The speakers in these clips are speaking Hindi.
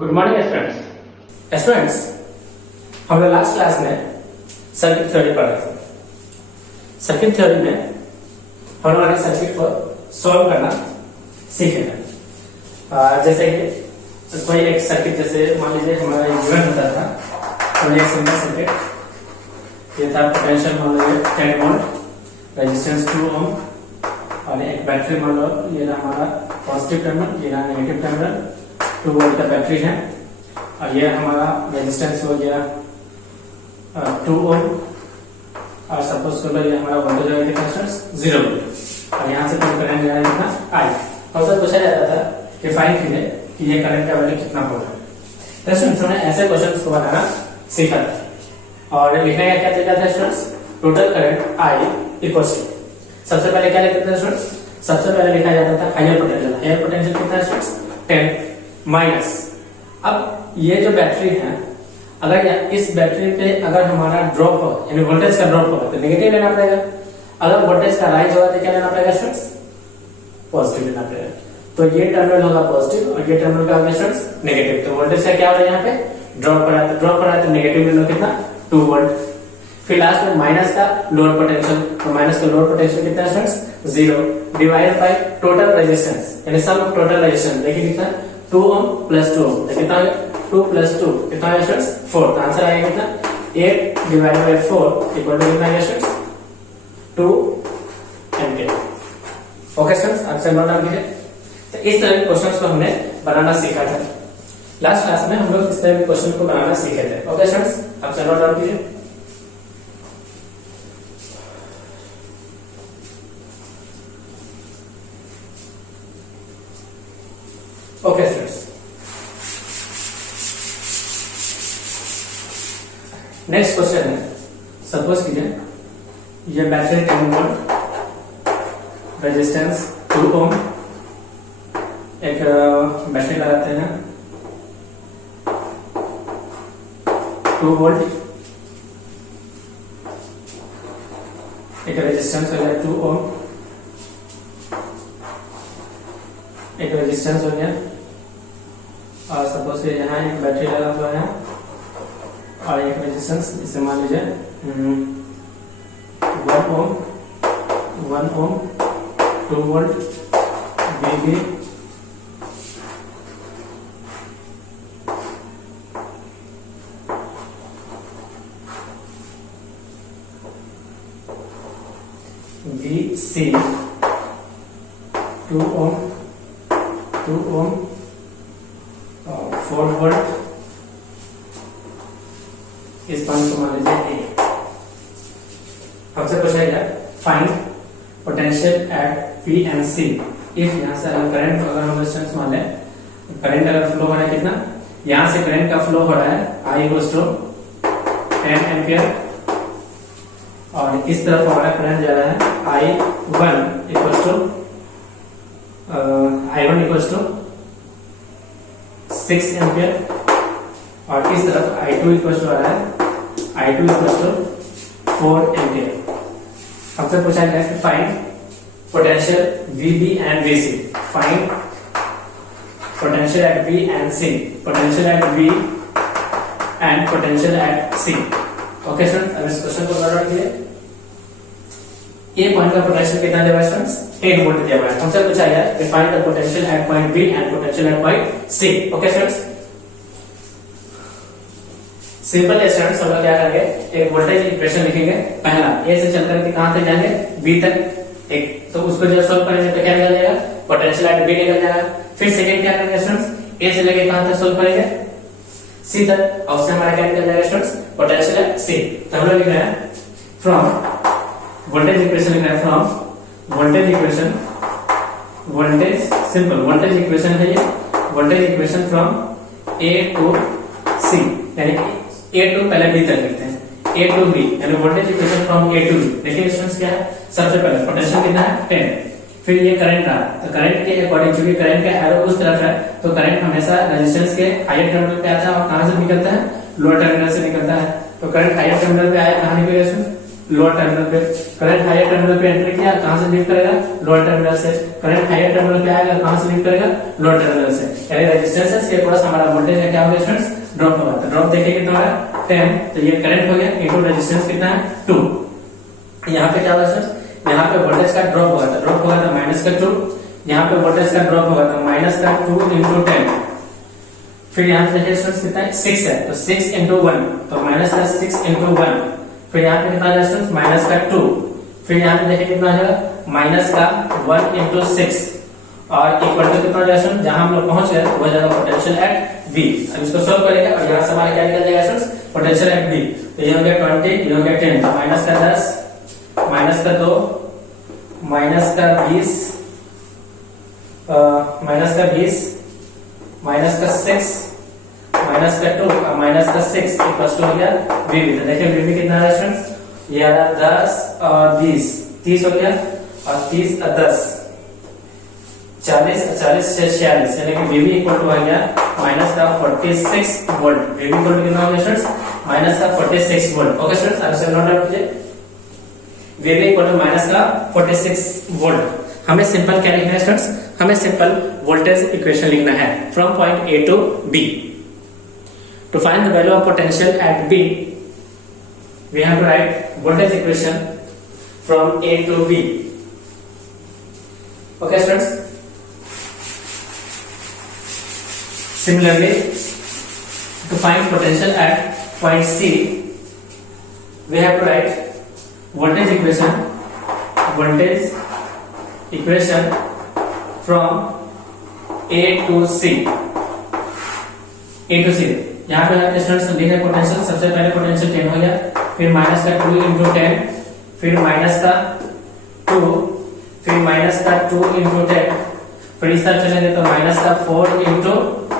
Good morning students. स्टूडेंट्स, हम लोग लास्ट क्लास में सर्किट थ्योरी पढ़े थे। सर्किट थ्योरी में हम लोगों ने सर्किट को सॉल्व करना सीखे थे। जैसे कि कोई एक सर्किट, जैसे मान लीजिए हमारा एक गिवन होता था, तो एक सिंपल सर्किट ये था। पोटेंशियल मान लीजिए 10 वोल्ट, रेजिस्टेंस 2 ओम और एक बैटरी मान लो, ये रहा हमारा पॉजिटिव टर्मिनल, ये रहा नेगेटिव टर्मिनल, 2 वोल्ट का बैटरी है और ये हमारा रेजिस्टेंस हो गया 2 ओम और सपोज कर लो ये हमारा वोल्टेज है कितना, 0 वोल्ट और यहाँ से कोई करंट जा रहा है कितना, आई। हमसे पूछा जाता था कि फाइंड कीजिए कि ये करंट का वैल्यू कितना होगा। तो स्टूडेंट्स, हमने ऐसे क्वेश्चंस को बनाना सीखा था और लिखने का क्या तरीका था students, total current I equals to, सबसे पहले क्या लिखते थे स्टूडेंट्स, सबसे पहले लिखा जाता था हायर पोटेंशियल। हायर पोटेंशियल कितना है स्टूडेंट्स, 10 माइनस। अब ये जो बैटरी है, अगर इस बैटरी पे अगर हमारा ड्रॉप हो, यानी वोल्टेज का ड्रॉप होगा तो नेगेटिव लेना पड़ेगा। अगर वोल्टेज का राइज होगा तो क्या लेना पड़ेगा स्टूडेंट्स, पॉजिटिव लेना पड़ेगा। तो ये टर्मिनल होगा पॉजिटिव और ये टर्मिनल का होगा स्टूडेंट्स नेगेटिव। तो वोल्टेज का क्या हो रहा है, यहाँ पे ड्रॉप हो रहा है, तो ड्रॉप हो रहा है तो नेगेटिव ले लो कितना, 2 वोल्ट। फिर लास्ट में माइनस का लोअर पोटेंशियल, तो माइनस का लोअर पोटेंशियल कितना है students, 0 divided by total resistance, यानी सम ऑफ टोटल रेजिस्टेंस। देखिए कितना, 2 ओम प्लस 2 ओम, कितना है 2 प्लस 2 कितना है स्टूडेंट्स, 4। तो आंसर आएगा कितना, 8 डिवाइडेड बाय 4 इक्वल टू कितना है students, 2 ampere. Okay students, answer note down कीजिए। तो इस तरह के क्वेश्चंस को हमने बनाना सीखा था लास्ट क्लास में। हम लोग इस तरह के क्वेश्चन को बनाना सीखे थे। Okay students, answer note down कीजिए। ओके स्टूडेंट्स, नेक्स्ट क्वेश्चन है, सपोज कीजिए ये बैटरी 10 वोल्ट, रेजिस्टेंस 2 ओम, एक बैटरी लगाते हैं 2 वोल्ट, एक रेजिस्टेंस हो गया 2 ओम, एक रेजिस्टेंस हो गया और सपोज से यहाँ एक बैटरी लगा हुआ है और एक रेजिस्टेंस, इसे मान लीजिए 1 ओम 2 वोल्ट VB VC 2 ओम 4 वोल्ट, इस पॉइंट को मान लीजिए A। हमसे पूछा गया find potential at P and C if, यहाँ से अगर करंट, अगर हम रेजिस्टेंस मान लें, करंट अगर फ्लो हो रहा है कितना, यहाँ से करंट का फ्लो हो रहा है I इक्वल्स टू 10 एम्पियर और इस तरफ हमारा करंट जा रहा है I1 इक्वल्स टू 6 एम्पियर और इस तरफ I2 इक्वल्स टू आ रहा है I2 इक्वल्स टू 4 एम्पियर। हमसे पूछा गया कि find potential VB and VC, find potential at B and C, potential at B and potential at C। Okay students, अब इस क्वेश्चन को नोट कीजिए। ए पॉइंट का पोटेंशियल कितना दिया हुआ है स्टूडेंट्स, 10 वोल्ट दिया हुआ है। हमसे पूछा गया कि find the potential at point B and potential at point C। Okay students, simple students, हम लोग क्या करेंगे, एक वोल्टेज इक्वेशन लिखेंगे। पहला ए से चलकर के कहां तक जाएंगे, बी तक, एक तो उसको जब सॉल्व करेंगे तो क्या निकल जाएगा, पोटेंशियल एट बी निकल जाएगा। फिर सेकंड क्या करेंगे स्टूडेंट्स, ए से लेके कहां तक सॉल्व करेंगे, सी तक, और उससे हमारा क्या निकल जाएगा स्टूडेंट्स, पोटेंशियल एट सी। तो हम लोग लिख रहे हैं फ्रॉम वोल्टेज इक्वेशन, लिख रहे हैं from voltage equation, voltage simple voltage equation है ये, voltage equation from A to C, यानी A टू पहले B तक लिखते हैं, A टू B, यानी voltage equation from A to B। देखिए स्टूडेंट्स क्या है, सबसे पहले पोटेंशियल कितना है 10, फिर ये करंट रहा, तो करंट के अकॉर्डिंग, चूंकि करंट का एरो उस तरफ है तो करंट हमेशा रेजिस्टेंस के हायर टर्मिनल पे आता है और कहां से निकलता है, लोअर टर्मिनल से निकलता है। तो करंट हायर टर्मिनल पे आया, कहां निकलेगा स्टूडेंट्स, लोअर टर्मिनल पे, करंट हायर टर्मिनल पे एंटर किया, कहां से लीव करेगा, लोअर टर्मिनल से, करंट हायर टर्मिनल पे आएगा, कहां से लीव करेगा, लोअर टर्मिनल से, यानी रेजिस्टेंस के क्रॉस हमारा वोल्टेज है क्या होगा स्टूडेंट्स, ड्रॉप होगा। तो ड्रॉप देखिए कितना है 10, तो ये करंट हो गया इनटू रेजिस्टेंस कितना है 2। यहाँ पे क्या होगा स्टूडेंट्स, यहाँ पे वोल्टेज का ड्रॉप होगा, तो ड्रॉप होगा तो माइनस का 2, यहाँ पे वोल्टेज का ड्रॉप होगा तो माइनस का 2 इंटू 10, फिर यहाँ पे देखिए स्टूडेंट्स कितना है 6 है, तो 6 इंटू 1, तो माइनस का 6 इंटू 1, फिर यहाँ पे कितना आ जाएगा स्टूडेंट्स माइनस का 2, फिर यहाँ पे देखिए कितना आ जाएगा माइनस का 1 इंटू 6 और इक्वल टू कितना आ जाएगा स्टूडेंट्स, जहां हम लोग पहुंच गए वो जगह पोटेंशियल एट बी। अब इसको सोल्व करेंगे और यहाँ से हमारा क्या निकल जाएगा स्टूडेंट्स, पोटेंशियल एट बी। तो ये हो गया 20, ये हो गया 10, तो माइनस का 10, माइनस का 2, माइनस का 20, माइनस का 20, माइनस का 6, माइनस का 2 और माइनस का 6 इक्वल टू हो गया वीबी। तो देखिए वीबी कितना आ रहा है स्टूडेंट्स, ये आ रहा 10 और 20, 30 हो गया और 30 और 10 40 और 40 से 46, यानी कि वीबी इक्वल टू आ गया माइनस का 46 वोल्ट। वीबी इक्वल टू कितना हो गया स्टूडेंट्स, माइनस का 46 volt. Okay students, answer note down कीजिए, वीबी इक्वल टू माइनस का 46 वोल्ट। हमें सिंपल क्या लिखना है स्टूडेंट्स, हमें सिंपल वोल्टेज इक्वेशन लिखना है from point A to B. To find the value of potential at B we have to write voltage equation from A to B. Okay students, similarly to find potential at point C we have to write voltage equation from A to C। A to C यहाँ पे स्टूडेंट्स लिखे पोटेंशियल, सबसे पहले पोटेंशियल 10 हो गया, फिर माइनस का 2 इंटू 10, फिर माइनस का 2, फिर माइनस का 2 इंटू 10, फिर इस तरफ चलेंगे तो माइनस का 4 इंटू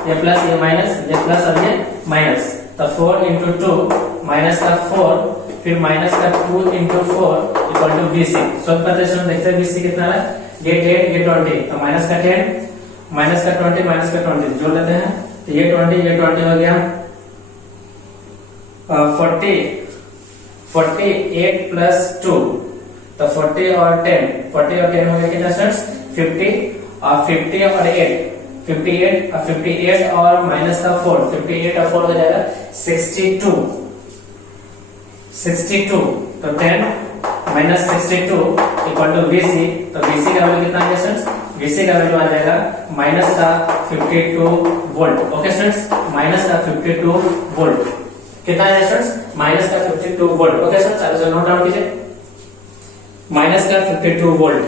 ये प्लस ये माइनस, ये प्लस और ये माइनस, तो 4 इंटू 2 माइनस का 4, फिर माइनस का 2 into 4 equal to BC। Solve करते हैं, देखते हैं BC कितना है, ये 10 ये 20, तो माइनस का 10 माइनस का 20 माइनस का 20 जोड़ लेते हैं, तो ये 20 ये 20 हो गया 48 प्लस 2, तो 40 और 10 हो गया कितना स्टूडेंट्स 50, और 50 और 8 58 और 58 और माइनस का 4, 58 और 4 हो जाएगा 62, तो 10 माइनस 62 इक्वल टू BC। तो BC का वैल्यू कितना है स्टूडेंट्स, BC का वैल्यू आ जाएगा माइनस का 52 वोल्ट। ओके स्टूडेंट्स, माइनस का 52 वोल्ट कितना है स्टूडेंट्स, माइनस का 52 वोल्ट। ओके स्टूडेंट्स, चलो नोट डाउन कीजिए, माइनस का 52 वोल्ट।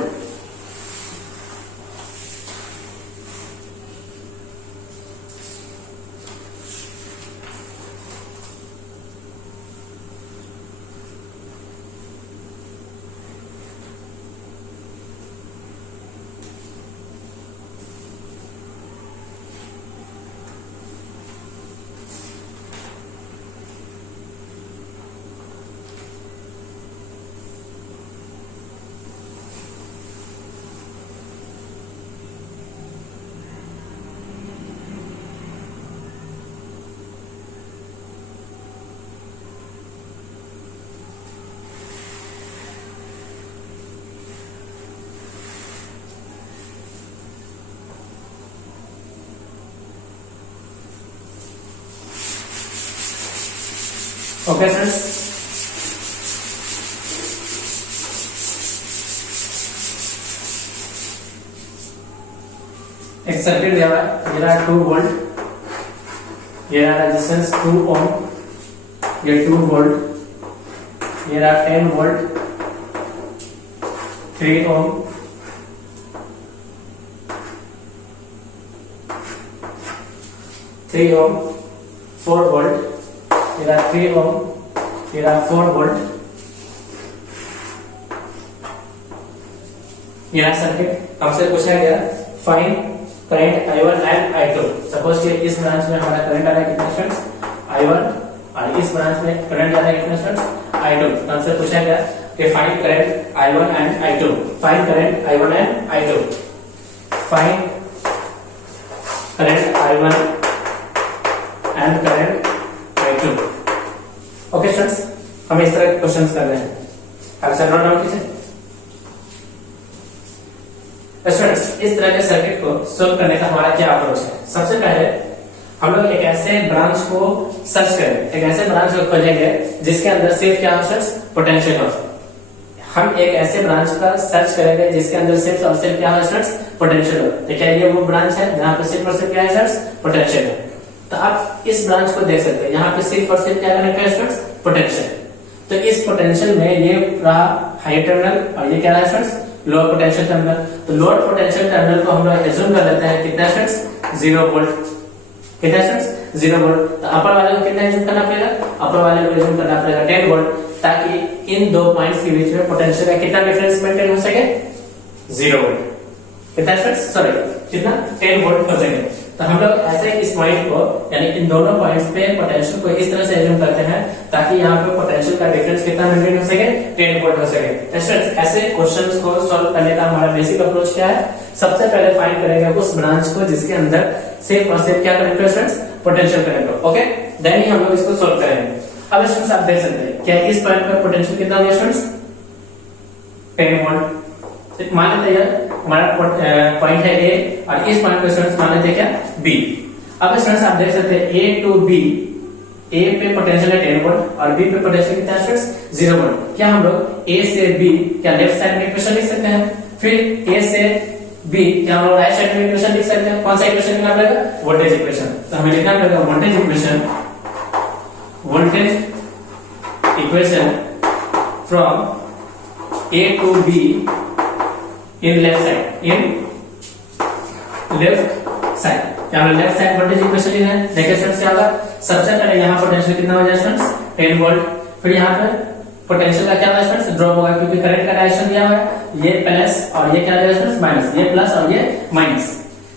ओके फ्रेंड्स, एक सर्किट दिया हुआ है, ये रहा 2 वोल्ट, ये रहा रेजिस्टेंस 2 ओम, ये 2 वोल्ट, ये रहा 10 वोल्ट, 3 ओम, 3 ओम, 4 वोल्ट, ये रहा 3 ओम, ये रहा 4 वोल्ट, ये रहा सर्किट। हमसे पूछा गया find current I1 and I2। Suppose कि इस ब्रांच में हमारा करंट आ रहा है कितना स्टूडेंट्स I1 और इस ब्रांच में करंट आ रहा है कितना स्टूडेंट्स I2। तो हमसे पूछा गया कि find current I1 and I2, find current I1 and I2, find current I1 and current I2। Okay students, हम इस तरह के क्वेश्चंस कर रहे हैं। आप इसे नोट डाउन कीजिए। स्टूडेंट्स, इस तरह के सर्किट को सोल्व करने का हमारा क्या अप्रोच है? सबसे पहले हम लोग एक ऐसे ब्रांच को सर्च करेंगे, एक ऐसे ब्रांच को खोजेंगे जिसके अंदर सिर्फ क्या हो? पोटेंशियल हो। हम एक ऐसे ब्रांच का सर्च करेंगे जिसके अंदर सिर्फ और सिर्फ क्या हो? पोटेंशियल हो। तो क्या ये वो ब्रांच है जहाँ पे सिर्फ और सिर्फ क्या है? पोटेंशियल है। तो आप इस ब्रांच को देख सकते हैं, यहाँ पे सिर्फ और सिर्फ क्या कनेक्ट है? पोटेंशियल। तो इस पोटेंशियल में ये रहा हाई टर्मिनल और ये क्या है? Lower potential terminal. तो लोअर पोटेंशियल टर्मिनल को हम लोग एज्यूम कर लेते हैं कितना? 0 वोल्ट। कितना? 0 वोल्ट। तो अपर वाले को कितना एज्यूम करना पड़ेगा? अपर वाले को एज्यूम करना पड़ेगा 10 वोल्ट, ताकि इन दो पॉइंट्स के बीच में पोटेंशियल का कितना डिफरेंस मेंटेन हो सके? 0 वोल्ट। कितना? सॉरी, कितना? 10 वोल्ट हो सके। तो हम लोग ऐसे इस पॉइंट को, यानी इन दोनों पॉइंट्स पे पोटेंशियल को इस तरह से एज्यूम करते हैं ताकि यहाँ पे पोटेंशियल का डिफरेंस कितना मेंटेन हो सके? 10 वोल्ट हो सके। स्टूडेंट्स, ऐसे क्वेश्चंस को सॉल्व करने का हमारा बेसिक अप्रोच क्या है? सबसे पहले फाइंड करेंगे उस ब्रांच को जिसके अंदर सिर्फ और सिर्फ क्या करेंगे? स्टूडेंट्स, पोटेंशियल करेंगे। ओके, देन ही हम लोग इसको सॉल्व करेंगे। अब स्टूडेंट्स आप देख सकते हैं क्या इस पॉइंट पर पोटेंशियल कितना हो गया? Students 10 volt. मान लेते हैं हमारा पॉइंट है ए और इस पॉइंट को स्टूडेंट्स मान लेते हैं क्या? बी। अब स्टूडेंट्स आप देख सकते हैं ए टू बी, ए पे पोटेंशियल है 10 वोल्ट और बी पे पोटेंशियल कितना है? 0 वोल्ट। क्या हम लोग ए से बी क्या लेफ्ट साइड में इक्वेशन लिख सकते हैं? फिर ए से बी क्या हम लोग राइट साइड में इक्वेशन लिख सकते हैं? कौन सा इक्वेशन लिखना पड़ेगा? Voltage equation. तो हमें लिखना पड़ेगा voltage equation, voltage equation from A to B in left side, in left side। क्या हम लेफ्ट साइड वोल्टेज इक्वेशन लिख रहे हैं? देखिए स्टूडेंट्स क्या होगा? सबसे पहले यहाँ पोटेंशियल कितना हो जाए स्टूडेंट्स? 10 वोल्ट। फिर यहाँ पे पोटेंशियल का क्या होगा स्टूडेंट्स? ड्रॉप होगा, क्योंकि करंट का डायरेक्शन दिया हुआ है। ये प्लस और ये क्या दिया स्टूडेंट्स? माइनस। ये प्लस और ये माइनस।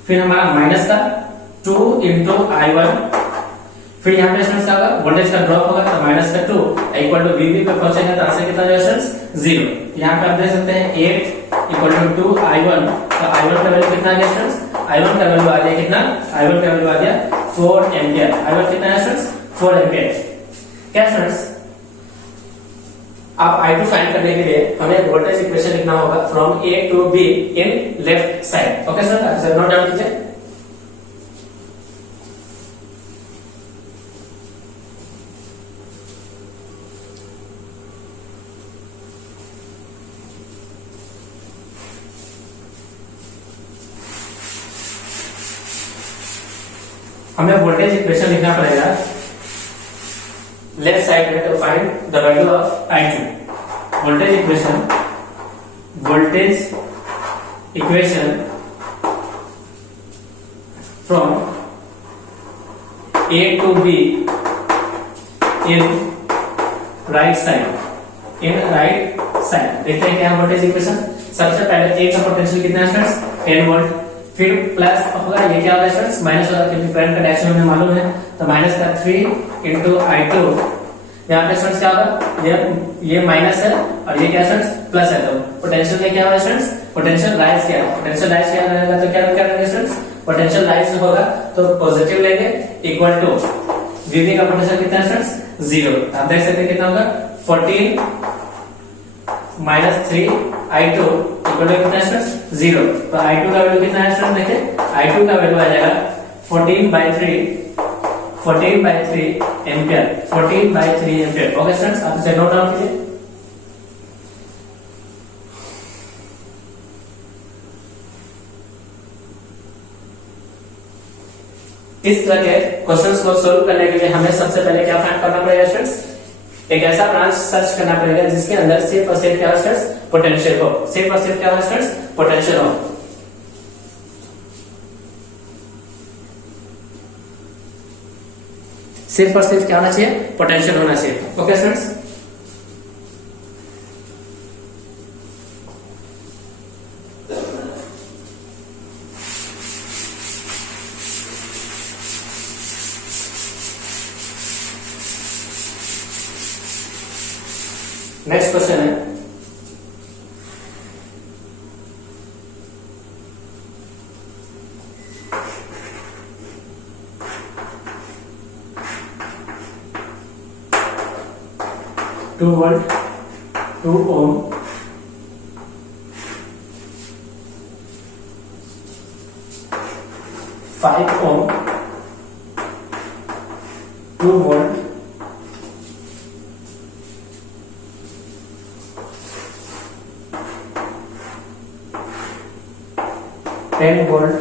फिर हमारा माइनस का 2 into I1। फिर यहाँ पे स्टूडेंट्स क्या होगा? वोल्टेज का ड्रॉप होगा, तो माइनस का 2 इक्वल टू VB पे पहुंचेगा तो आंसर कितना होगा स्टूडेंट्स? 0। यहाँ पे आप देख सकते हैं 8 इक्वल टू 2 I1। तो I1 का वैल्यू कितना आ गया स्टूडेंट्स? I1 का वैल्यू आ गया कितना? I1 का वैल्यू आ गया 4 एम्पियर। I1 कितना है स्टूडेंट्स? 4 एम्पियर। क्या स्टूडेंट्स, आप I2 फाइंड करने के लिए हमें वोल्टेज इक्वेशन लिखना होगा from A to B in left side. Okay sir, आप नोट डाउन कीजिए। हमें वोल्टेज इक्वेशन लिखना पड़ेगा लेफ्ट साइड में to find the value of I2। Voltage equation from A to B in right side, देखते हैं क्या है वोल्टेज इक्वेशन। सबसे पहले A का पोटेंशियल कितना है स्टूडेंट्स? 10 वोल्ट। फिर प्लस होगा, ये क्या होगा स्टूडेंट्स? माइनस होगा, क्योंकि करंट का डायरेक्शन हमें मालूम है। तो माइनस का 3 into I2। यहाँ पे स्टूडेंट्स क्या होगा? ये माइनस है और ये क्या स्टूडेंट्स? प्लस है। तो पोटेंशियल में क्या होगा स्टूडेंट्स? पोटेंशियल राइज किया, पोटेंशियल राइज किया रहेगा तो क्या करेंगे स्टूडेंट्स? पोटेंशियल राइज होगा तो पॉजिटिव लेंगे, इक्वल टू VB का पोटेंशियल कितना है स्टूडेंट्स? 0। आप देख सकते हैं कितना होगा? 14 माइनस 3 I2 इक्वल टू कितना है? 0। तो I2 का वैल्यू कितना है स्टूडेंट? देखिए I2 का वैल्यू आ जाएगा 14/3 एम्पियर। 14/3 एम्पियर। ओके स्टूडेंट्स, आप इसे नोट डाउन कीजिए। इस तरह के क्वेश्चंस को सोल्व करने के लिए हमें सबसे पहले क्या फाइंड करना पड़ेगा स्टूडेंट्स? एक ऐसा ब्रांच सर्च करना पड़ेगा जिसके अंदर सिर्फ और सिर्फ क्या हो स्टूडेंट्स? पोटेंशियल हो। सिर्फ और सिर्फ क्या हो स्टूडेंट्स? पोटेंशियल हो। सिर्फ और सिर्फ क्या होना चाहिए? पोटेंशियल होना चाहिए। ओके स्टूडेंट्स, नेक्स्ट क्वेश्चन है two volt 2 ohm, 5 ohm, 2 volt, 10 volt,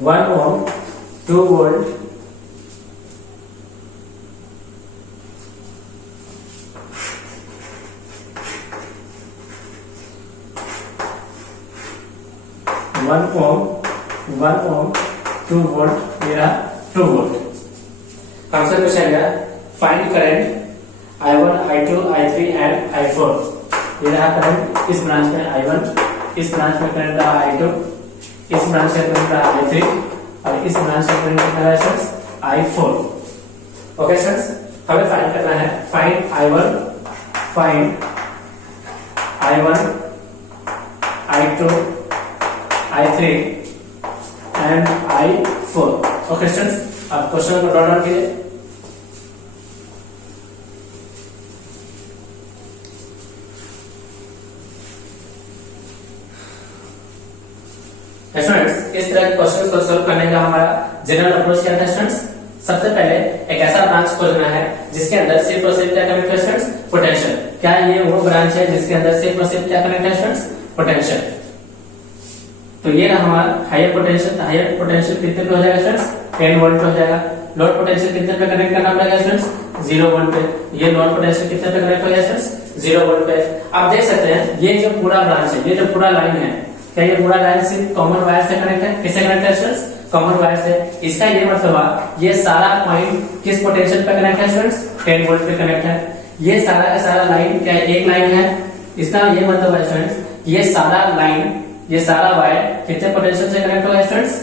1 ohm, 2 volt, 1 ohm, 1 ohm, 2 volt, मेरा 2 volt। हमसे पूछा गया find current I1, I2, I3 and I4। ये रहा करंट, इस ब्रांच में I1, इस ब्रांच में करंट रहा I2, इस ब्रांच में करंट रहा I3 और इस ब्रांच में करंट रहा स्टूडेंट्स I4। ओके स्टूडेंट्स, हमें फाइंड करना है find I1, I2, I3 and I4। Okay students, अब क्वेश्चन को नोट डाउन कीजिए। स्टूडेंट्स, इस तरह के क्वेश्चंस को सॉल्व करने का हमारा जनरल अप्रोच क्या था स्टूडेंट्स? सबसे पहले एक ऐसा ब्रांच खोजना है जिसके अंदर सिर्फ और सिर्फ क्या कनेक्ट है स्टूडेंट्स? पोटेंशियल। क्या ये वो ब्रांच है जिसके अंदर सिर्फ और सिर्फ क्या कनेक्ट है स्टूडेंट्स? पोटेंशियल। तो ये रहा हमारा हायर पोटेंशियल। हायर पोटेंशियल कितने पे हो जाएगा स्टूडेंट्स? 10 वोल्ट पे हो जाएगा। लोड पोटेंशियल कितने पे कनेक्ट करना पड़ेगा स्टूडेंट्स? 0 वोल्ट पे। ये लोड पोटेंशियल कितने पे कनेक्ट हो जाएगा स्टूडेंट्स? 0 वोल्ट पे। आप देख सकते हैं ये जो पूरा ब्रांच है, ये जो पूरा लाइन है, क्या ये पूरा लाइन सिर्फ कॉमन वायर से कनेक्ट है? किससे कनेक्ट है स्टूडेंट्स? कॉमन वायर से। इसका ये मतलब है ये सारा पॉइंट किस पोटेंशियल पे कनेक्ट है स्टूडेंट्स? 10 वोल्ट पे कनेक्ट है। ये सारा का सारा लाइन क्या एक लाइन है? इसका ये मतलब है स्टूडेंट्स ये सारा लाइन, ये सारा वायर कितने पोटेंशियल से कनेक्ट होगा स्टूडेंट्स?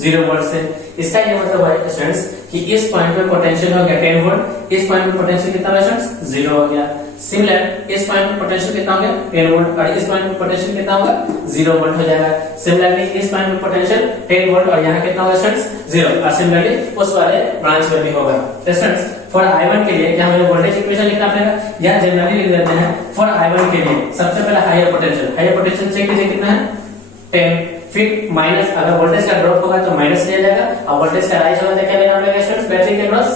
0 वोल्ट से। इसका ये मतलब है स्टूडेंट्स कि इस पॉइंट पे पोटेंशियल हो गया 10 वोल्ट, इस पॉइंट पे पोटेंशियल कितना है स्टूडेंट्स? 0 हो गया। सिमिलर इस पॉइंट पे पोटेंशियल कितना हो गया? 10 वोल्ट और इस पॉइंट पे पोटेंशियल कितना होगा? 0 वोल्ट हो जाएगा। सिमिलरली इस पॉइंट पे पोटेंशियल 10 वोल्ट और यहाँ कितना होगा स्टूडेंट्स? 0 और सिमिलरली उस वाले ब्रांच में भी होगा। तो स्टूडेंट्स फॉर I1 के लिए क्या हमें वोल्टेज इक्वेशन लिखना पड़ेगा या जनरली लिख देते हैं? फॉर I1 के लिए सबसे पहले हायर पोटेंशियल चेक कीजिए कितना है? 10। फिर माइनस, अगर वोल्टेज का ड्रॉप होगा तो माइनस लिया जाएगा और वोल्टेज का राइज होगा तो क्या लेना पड़ेगा स्टूडेंट्स? बैटरी के क्रॉस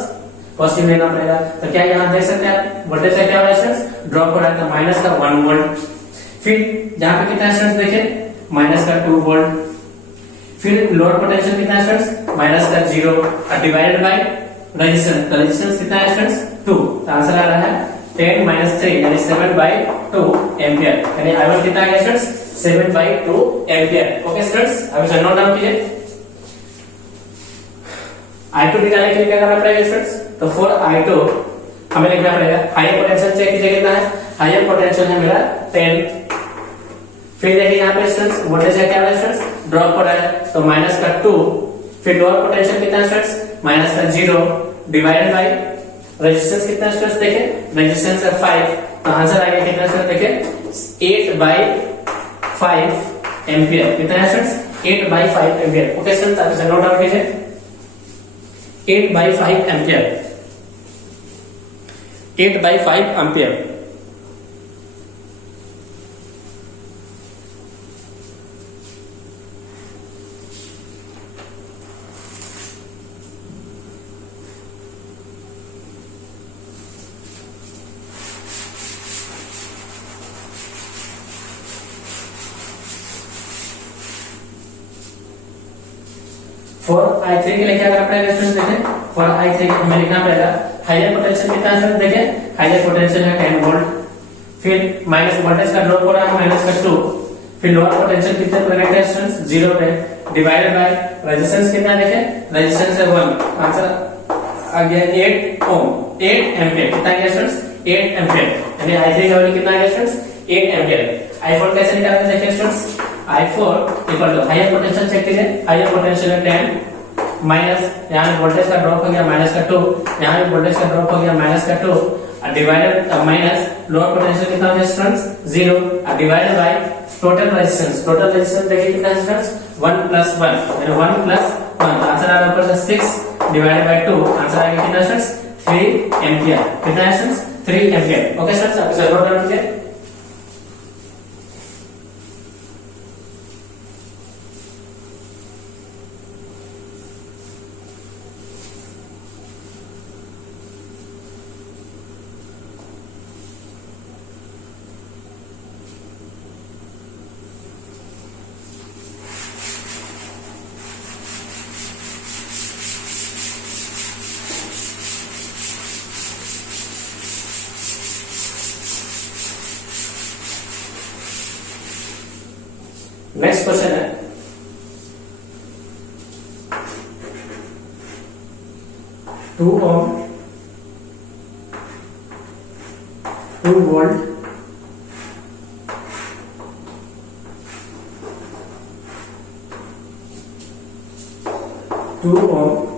पॉजिटिव लेना पड़ेगा। तो क्या यहाँ देख सकते हैं आप वोल्टेज का क्या हो रहा है स्टूडेंट्स? ड्रॉप हो रहा है तो माइनस का 1 वोल्ट। फिर यहाँ पे कितना स्टूडेंट्स देखें? माइनस का 2 वोल्ट। फिर लोड पोटेंशियल कितना है स्टूडेंट्स? माइनस का 0 और डिवाइडेड बाय रेजिस्टेंस। तो रेजिस्टेंस कितना है स्टूडेंट्स? 2। तो आंसर आ रहा है 10 - 3 यानी 7/2 एम्पियर। यानी I1 कितना आ गया स्टूडेंट्स? 7/2 एम्पियर। ओके स्टूडेंट्स, अब इसे नोट डाउन कीजिए। I2 निकालने के लिए क्या करना पड़ेगा स्टूडेंट्स? तो फॉर I2 हमें लिखना पड़ेगा हायर पोटेंशियल चेक कीजिए कितना है? हायर पोटेंशियल है मेरा 10। फिर देखिए यहाँ पे स्टूडेंट्स वोल्टेज का क्या है स्टूडेंट्स? ड्रॉप हो रहा है तो माइनस का 2। फिर लोअर पोटेंशियल कितना है स्टूडेंट्स? माइनस का 0 डिवाइडेड बाय रेजिस्टेंस कितना है स्टूडेंट्स? देखें रेजिस्टेंस है 5। तो आंसर आ गया कितना स्टूडेंट्स? देखें 8/5 एम्पियर। कितना है स्टूडेंट्स? 8/5 एम्पियर। ओके स्टूडेंट्स, आप इसे नोट डाउन कीजिए 8/5 एम्पियर। 8/5 एम्पियर। फॉर I3 के लिए क्या करना पड़ेगा स्टूडेंट्स? देखें फॉर I3 हमें लिखना पड़ेगा हायर पोटेंशियल कितना है स्टूडेंट्स? देखें हायर पोटेंशियल है 10 वोल्ट। फिर माइनस वोल्टेज का ड्रॉप हो रहा है माइनस का 2। फिर लोअर पोटेंशियल कितने पे कनेक्ट है स्टूडेंट्स? 0 पे। डिवाइडेड बाय रेजिस्टेंस कितना है? देखें रेजिस्टेंस है 1। आंसर आ गया 8 ओम, 8 एम्पियर। कितना गया स्टूडेंट्स? 8 एम्पियर। यानी I3 का वैल्यू कितना गया स्टूडेंट्स? 8 एम्पियर। I4 कैसे निकालेंगे देखिए students? I4 equal to higher potential check कीजिए। हायर पोटेंशियल है 10 माइनस यहाँ पे वोल्टेज का ड्रॉप हो गया माइनस का 2। यहाँ पे वोल्टेज का ड्रॉप हो गया माइनस का 2 और डिवाइडेड माइनस लोअर पोटेंशियल कितना हो गया स्टूडेंट्स? 0 और डिवाइडेड बाय टोटल रेजिस्टेंस देखिए कितना है स्टूडेंट्स 1 प्लस 1 यानी 1 प्लस 1 तो आंसर आ रहा है ऊपर से 6 डिवाइडेड बाय 2 आंसर आएगा कितना स्टूडेंट्स 3 एंपियर कितना है स्टूडेंट्स 3 एंपियर ओके स्टूडेंट्स आप इसे नोट डाउन कीजिए नेक्स्ट क्वेश्चन है 2 ohm 2 volt 2 ohm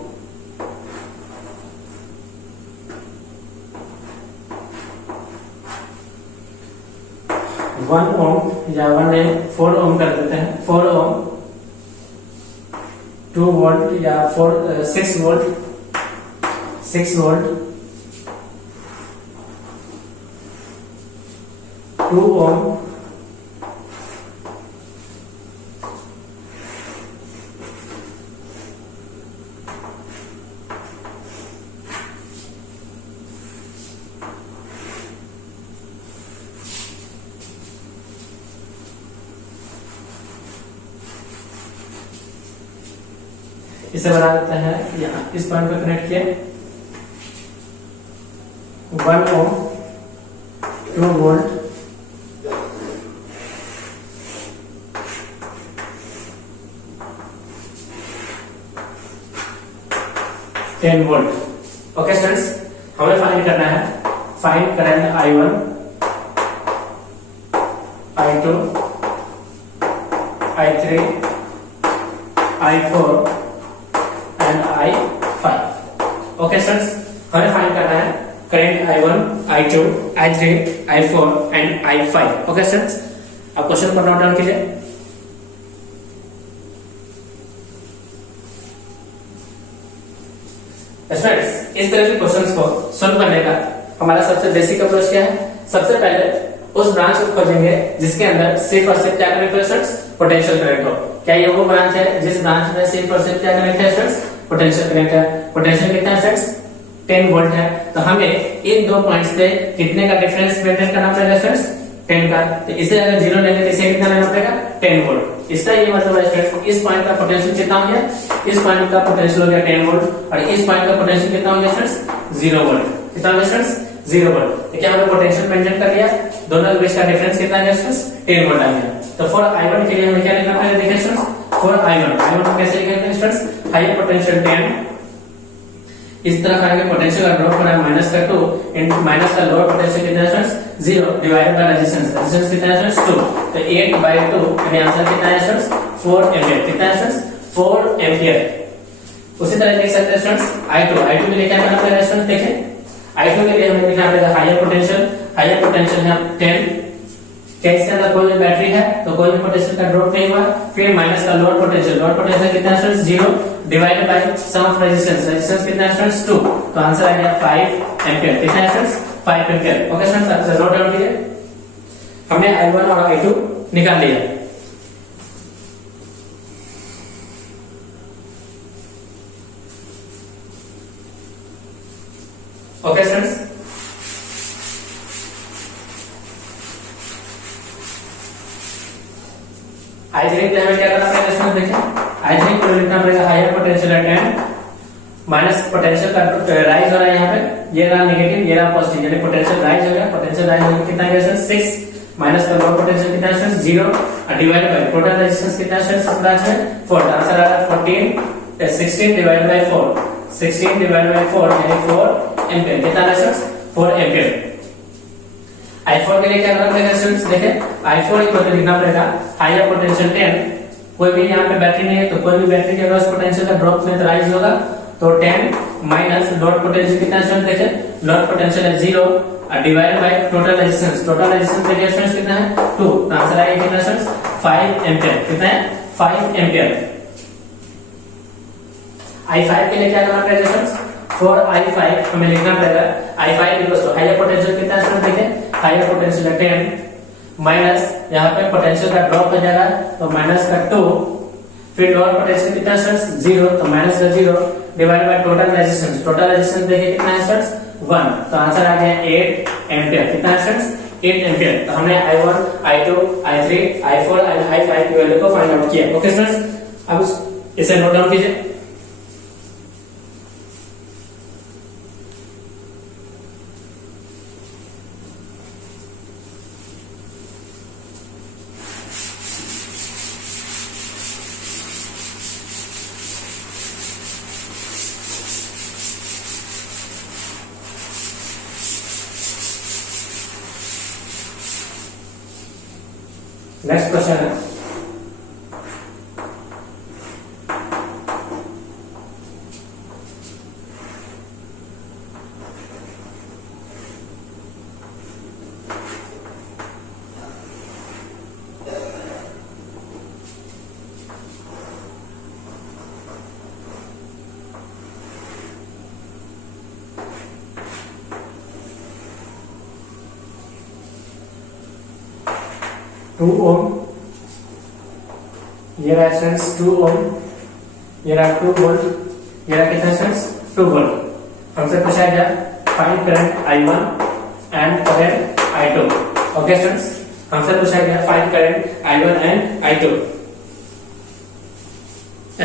1 ohm या 1 है 4 ohm कर देते हैं 4 ohm 2 volt या 6 volt 6 volt 2 ohm इसे बना देते हैं यहाँ इस पॉइंट पर कनेक्ट किया 1 ohm 2 volt 10 volt okay students हमें फाइंड करना है find current I1 I2 I3 I4 and I5 okay students हमें फाइंड करना है current I1 I2 I3 I4 and I5 okay students आप क्वेश्चन को नोट डाउन कीजिए स्टूडेंट्स इस तरह के क्वेश्चंस को सॉल्व करने का हमारा सबसे बेसिक अप्रोच क्या है सबसे पहले उस ब्रांच को खोजेंगे जिसके अंदर सिर्फ और सिर्फ क्या कनेक्ट हो स्टूडेंट्स पोटेंशियल कनेक्ट हो क्या ये वो ब्रांच है जिस ब्रांच में सिर्फ और सिर्फ क्या कनेक्ट है स्टूडेंट्स पोटेंशियल कनेक्ट है पोटेंशियल कितना है स्टूडेंट्स 10 वोल्ट है तो हमें इन दो पॉइंट्स पे कितने का डिफरेंस मेंटेन करना पड़ेगा स्टूडेंट्स 10 का तो इसे अगर जीरो लेंगे तो इसे कितना लेना पड़ेगा 10 वोल्ट इसका ये मतलब है स्टूडेंट्स इस पॉइंट का पोटेंशियल कितना हो गया इस पॉइंट का पोटेंशियल हो गया 10 वोल्ट और इस पॉइंट का पोटेंशियल कितना हो गया स्टूडेंट्स 0 वोल्ट कितना हो गया स्टूडेंट्स 0 वोल्ट तो क्या हमने पोटेंशियल मेंटेन कर लिया दोनों के बीच का डिफरेंस कितना है स्टूडेंट्स 10 वोल्ट आ गया तो फॉर I1 के लिए हमें क्या लिखना पड़ेगा देखिए स्टूडेंट्स फॉर I1 को कैसे लिखेंगे स्टूडेंट्स हायर पोटेंशियल 10 इस तरफ आगे पोटेंशियल का ड्रॉप होना है माइनस का 2 इनटू माइनस का लोअर पोटेंशियल कितना है students 0 divided by resistance resistance कितना है स्टूडेंट्स 2 तो 8 बाय 2 यानी आंसर कितना है स्टूडेंट्स 4 एंपियर कितना है स्टूडेंट्स 4 एंपियर उसी तरह लिख सकते हैं स्टूडेंट्स I2 के लिए क्या करना पड़ेगा स्टूडेंट्स देखें I2 के लिए हमें लिखना पड़ेगा हायर पोटेंशियल है 10 इसके अंदर कोई भी बैटरी है तो कोई भी पोटेंशियल का ड्रॉप नहीं हुआ फिर माइनस का लोअर पोटेंशियल कितना है students 0 divided by sum of resistance कितना है स्टूडेंट्स 2 तो आंसर आ गया 5 एंपियर कितना है स्टूडेंट्स 5 एंपियर ओके स्टूडेंट्स आप नोट डाउन कीजिए हमने I1 और I2 निकाल लिया ओके स्टूडेंट्स I3 के लिए हमें क्या करना पड़ेगा इसमें देखिए I3 को लिखना पड़ेगा higher potential at 10 minus potential का राइज हो रहा है यहाँ पे ये रहा नेगेटिव ये रहा पॉजिटिव यानी पोटेंशियल राइज हो गया पोटेंशियल राइज होगा कितना है 6 माइनस का लोअर पोटेंशियल कितना है 0 और डिवाइडेड बाय टोटल रेजिस्टेंस कितना है सब ब्रांच में 4 आंसर आ रहा है 16 डिवाइडेड बाय 4 16 डिवाइडेड बाय 4 यानी 4 एंपियर कितना है 4 एंपियर I4 के लिए क्या करना पड़ेगा स्टूडेंट्स देखें I4 को लिखना पड़ेगा हायर पोटेंशियल 10 कोई भी यहाँ पे बैटरी नहीं है तो कोई भी बैटरी के अक्रॉस पोटेंशियल का ड्रॉप में राइज होगा तो 10 माइनस डॉट पोटेंशियल कितना स्टूडेंट देखें, डॉट पोटेंशियल है 0 divided by total resistance, total resistance देखिए स्टूडेंट्स कितना है 2, तो आंसर आएगा कितना स्टूडेंट्स 5 एंपियर, कितना है 5 एंपियर। I5 के लिए क्या करना पड़ेगा स्टूडेंट्स, फॉर I5 हमें लिखना पड़ेगा I5 equals to higher potential कितना स्टूडेंट देखें, हायर पोटेंशियल है 10 माइनस यहाँ पे पोटेंशियल का ड्रॉप हो जाएगा तो माइनस का 2, फिर डॉट पोटेंशियल कितना स्टूडेंट्स 0 तो माइनस का 0 divided by total resistance, total resistance देखिए कितना है स्टूडेंट्स 1, तो आंसर आ गया 8 एंपियर, कितना है स्टूडेंट्स 8 एंपियर। तो हमने I1 I2 I3 I4 I5 की वैल्यू को फाइंड आउट किया। ओके स्टूडेंट्स, अब इसे नोट डाउन कीजिए। नेक्स्ट क्वेश्चन है टू ओम, ये रहा स्टूडेंट्स 2 ओम, ये रहा 2 वोल्ट, ये रहा कितना स्टूडेंट्स 2 वोल्ट। हमसे पूछा गया find current I1 and current I2। Okay students, हमसे पूछा गया find current I1 and I2।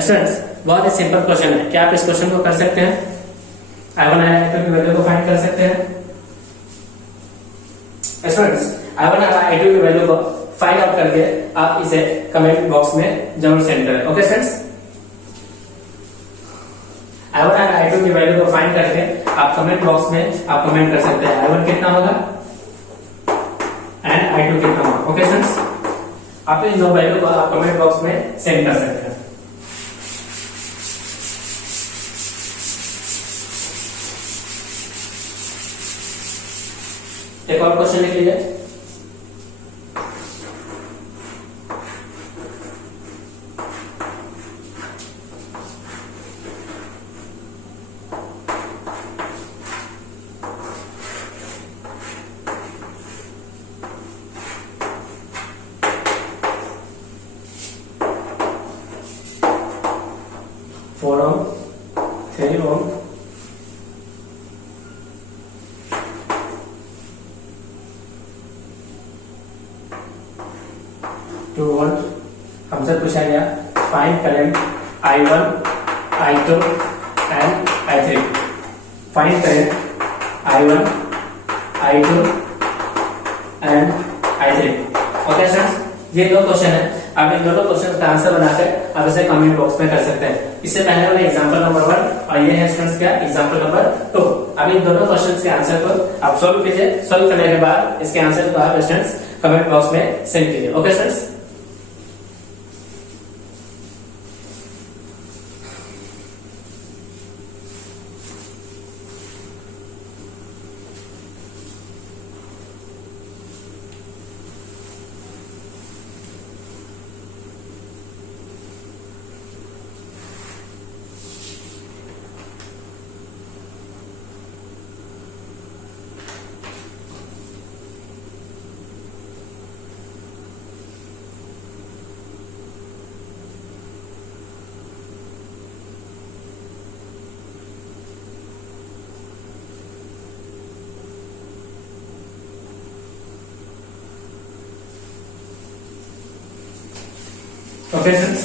Students बहुत ही सिंपल क्वेश्चन है, क्या आप इस क्वेश्चन को कर सकते हैं, I1 एंड I2 की वैल्यू को फाइंड कर सकते हैं। स्टूडेंट्स I1 और I2 की वैल्यू को फाइंड आउट करके आप इसे कमेंट बॉक्स में जरूर सेंड करें। ओके फ्रेंड्स, I1 और I2 की वैल्यू को फाइंड करके आप कमेंट बॉक्स में आप कमेंट कर सकते हैं I1 कितना होगा एंड I2 कितना होगा। ओके फ्रेंड्स, आप इन दो वैल्यू को आप कमेंट बॉक्स में सेंड कर सकते हैं। एक और क्वेश्चन लिख लीजिए। फोर ओम, 3 ओम, 2 वोल्ट। हमसे पूछा गया find current I1 I2 and I3। Find current I1 I2 and I3। Okay students, ये दो क्वेश्चन है, आप इन दोनों क्वेश्चन का आंसर बनाकर आप इसे कमेंट बॉक्स में कर सकते हैं। इससे पहले वाला एग्जांपल नंबर 1 और ये है स्टूडेंट्स क्या एग्जांपल नंबर 2। अब इन दोनों क्वेश्चंस के आंसर को आप सॉल्व कीजिए, सॉल्व करने के बाद इसके आंसर को आप स्टूडेंट्स कमेंट बॉक्स में सेंड कीजिए। Okay students, okay students,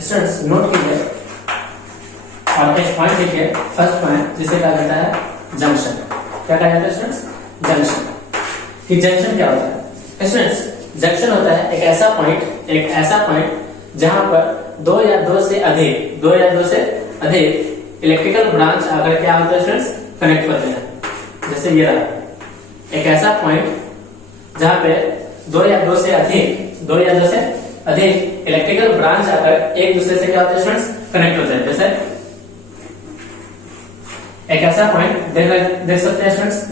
students note कीजिए और एक पॉइंट लिखिए। फर्स्ट पॉइंट जिसे कहा जाता है जंक्शन। क्या कहा जाता है स्टूडेंट्स, जंक्शन। कि जंक्शन क्या होता है स्टूडेंट्स, जंक्शन होता है एक ऐसा पॉइंट जहां पर दो या दो से अधिक इलेक्ट्रिकल ब्रांच आकर क्या होता है स्टूडेंट्स कनेक्ट होते हैं। जैसे ये रहा एक ऐसा पॉइंट जहां पे दो या दो से अधिक इलेक्ट्रिकल ब्रांच आकर एक दूसरे से क्या होते हैं स्टूडेंट्स, कनेक्ट होते हैं। जैसे एक ऐसा पॉइंट देख सकते हैं स्टूडेंट्स,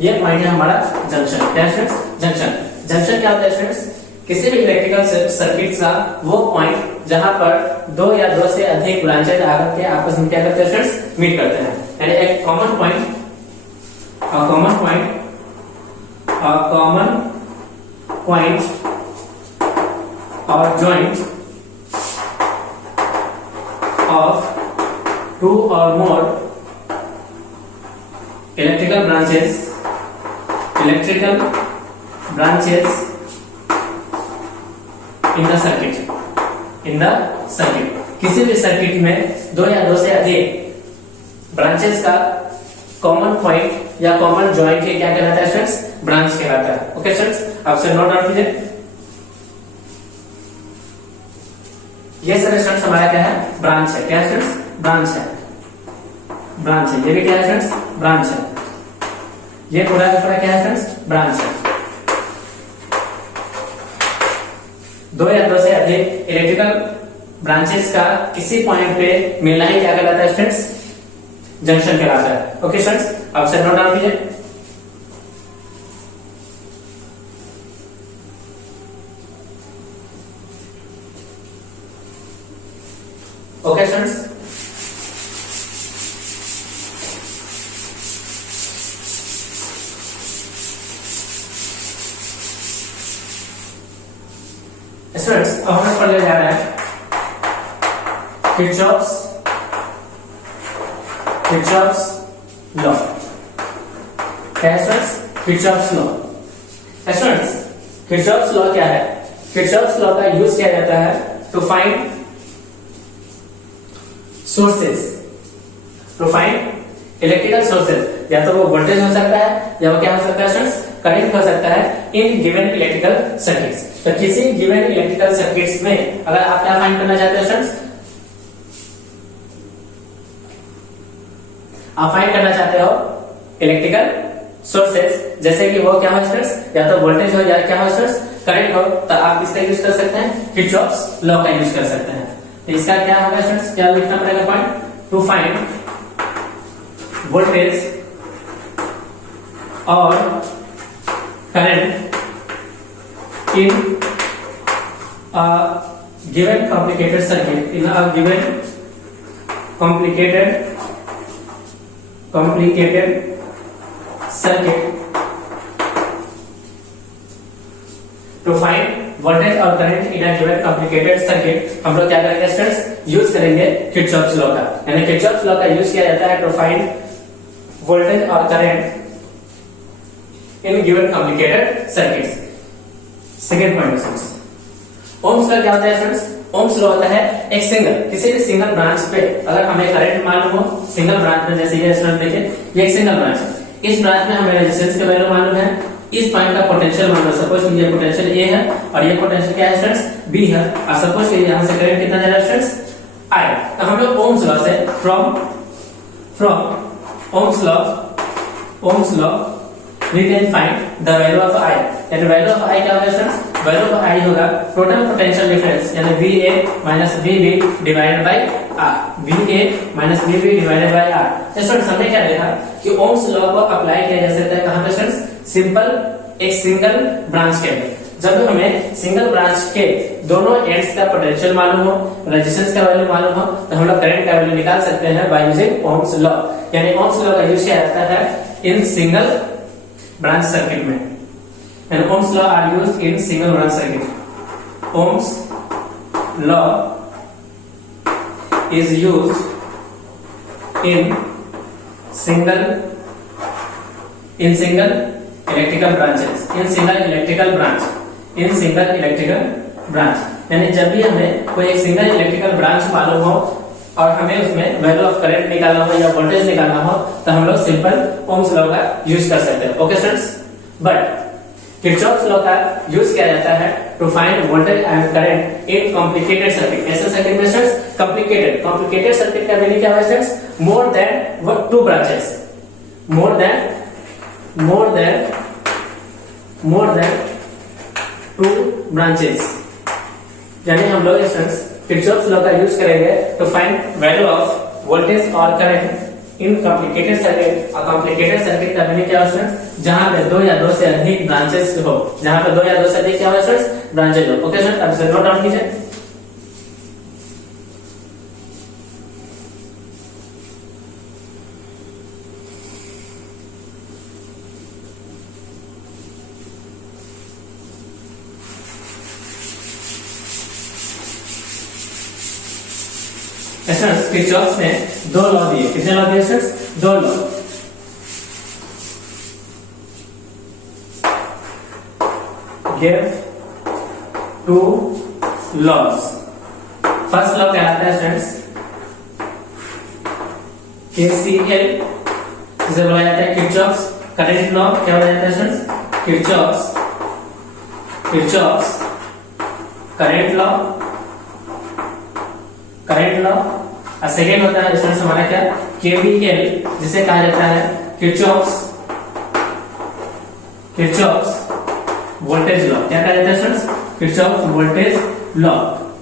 ये पॉइंट है हमारा जंक्शन। क्या स्टूडेंट्स, जंक्शन। जंक्शन क्या होता है स्टूडेंट्स, किसी भी इलेक्ट्रिकल सर्किट का वो पॉइंट जहां पर दो या दो से अधिक ब्रांचेज आकर के आपस में क्या करते हैं स्टूडेंट्स, मीट करते हैं। यानी एक common point or joint of two or more electrical branches in the circuit। किसी भी सर्किट में दो या दो से अधिक ब्रांचेस का कॉमन पॉइंट या कॉमन जॉइंट क्या कहलाता है स्टूडेंट्स, ब्रांच कहलाता है। ओके स्टूडेंट्स, आपसे नोट डाउन कीजिए। ये सारे स्टूडेंट्स हमारा क्या है, ब्रांच है। क्या है स्टूडेंट्स, ब्रांच है। ये भी क्या है स्टूडेंट्स, ब्रांच है। ये पूरा का पूरा क्या है स्टूडेंट्स, ब्रांच है। दो या दो से अधिक इलेक्ट्रिकल ब्रांचेस का किसी पॉइंट पे मिलना ही क्या कहलाता है स्टूडेंट्स, जंक्शन कहलाता है। ओके स्टूडेंट्स, आप से नोट डाउन कीजिए। ओके स्टूडेंट्स, स्टूडेंट्स अब हमें पढ़ने जा रहा है किरचॉफ्स लॉ। क्या है students, Kirchhoff's law. Students Kirchhoff's law क्या है, किरचॉफ्स लॉ का यूज किया जाता है टू फाइंड इलेक्ट्रिकल सोर्सेज। या तो वो वोल्टेज हो सकता है या वो क्या हो सकता है स्टूडेंट्स, करंट हो सकता है इन गिवन इलेक्ट्रिकल सर्किट्स। तो किसी गिवन इलेक्ट्रिकल सर्किट्स में अगर आप क्या फाइंड करना चाहते हो स्टूडेंट्स, आप फाइंड करना चाहते हो इलेक्ट्रिकल सोर्सेज, जैसे कि वो क्या हो स्टूडेंट्स, या तो वोल्टेज हो या क्या हो स्टूडेंट्स, करंट हो, तो आप किसका यूज कर सकते हैं, किरचॉफ्स लॉ का यूज कर सकते हैं। तो इसका क्या होगा स्टूडेंट्स, क्या लिखना पड़ेगा पॉइंट, टू फाइंड वोल्टेज और current in a given complicated circuit, in a given complicated circuit, to find voltage और current in a given complicated circuit हम लोग क्या करेंगे स्टूडेंट्स, यूज करेंगे किरचॉफ्स लॉ का। यानी किरचॉफ्स लॉ का यूज किया जाता है टू फाइंड वोल्टेज और current in given complicated circuits. Second point students, Ohm's law क्या होता है स्टूडेंट्स, ओम्स लॉ होता है एक सिंगल, किसी भी सिंगल ब्रांच पे अगर हमें करंट मालूम हो, सिंगल ब्रांच में, जैसे ये स्टूडेंट देखिए ये एक सिंगल ब्रांच है, इस ब्रांच में हमें रेजिस्टेंस का वैल्यू मालूम है, इस पॉइंट का पोटेंशियल मालूम है, सपोज कि ये पोटेंशियल ए है और ये पोटेंशियल क्या है स्टूडेंट्स, बी है, और सपोज कि यहां से करंट कितना जा रहा है स्टूडेंट्स, आई। तो हम लोग ओम्स लॉ से from Ohm's law we can find the value of I। यानी वैल्यू ऑफ I क्या होगा स्टूडेंट्स, वैल्यू ऑफ I होगा टोटल पोटेंशियल डिफरेंस, यानी VA minus VB divided by R, VA minus VB divided by R। Students हमने क्या देखा कि ओम्स लॉ को अप्लाई किया जा सकता है कहां पे स्टूडेंट्स, सिंपल एक सिंगल ब्रांच के अंदर। जब हमें सिंगल ब्रांच के दोनों एंड्स का पोटेंशियल मालूम हो, रेजिस्टेंस का वैल्यू मालूम हो, तो हम लोग करंट का वैल्यू निकाल सकते हैं बाय यूजिंग ओम्स लॉ। यानी ओम्स लॉ का यूज किया जाता है इन सिंगल branch circuit में, and Ohm's law are used in single branch circuit। Ohm's law is used in single electrical branches, in single electrical branch। यानी जब भी हमें कोई एक सिंगल इलेक्ट्रिकल ब्रांच मालूम हो और हमें उसमें वैल्यू ऑफ करंट निकालना हो या वोल्टेज निकालना हो, तो हम लोग सिंपल ओम्स लॉ का यूज कर सकते हैं। Okay students, but Kirchhoff's law का यूज किया जाता है to find voltage and current in complicated circuit. ऐसे सर्किट में स्टूडेंट्स कॉम्प्लिकेटेड सर्किट का मीनिंग क्या है students, more than two branches, more than more than two branches, यानी हम लोग स्टूडेंट्स किरचॉफ्स लॉ का यूज करेंगे to find value of voltage और करंट इन कॉम्प्लिकेटेड सर्किट। और कॉम्प्लिकेटेड सर्किट का मीनिंग क्या है स्टूडेंट्स, जहां पे दो या दो से अधिक ब्रांचेस हो, जहां पे दो या दो से अधिक क्या हो स्टूडेंट्स, ब्रांचेस हो। ओके स्टूडेंट्स, अब इसे नोट डाउन कीजिए। स्टूडेंट्स किरचॉफ्स ने दो लॉ दिए, कितने लॉ दिए स्टूडेंट्स, दो law. Give two laws. First law कहलाता है स्टूडेंट्स KCL, जिसे बोला जाता है किरचॉफ्स करंट लॉ। क्या बोला जाता है स्टूडेंट्स, किरचॉफ्स करंट लॉ। और सेकेंड होता है स्टूडेंट्स हमारा क्या, KVL, जिसे कहा जाता है किरचॉफ्स वोल्टेज लॉ। क्या कहा जाता है students, Kirchhoff's voltage law.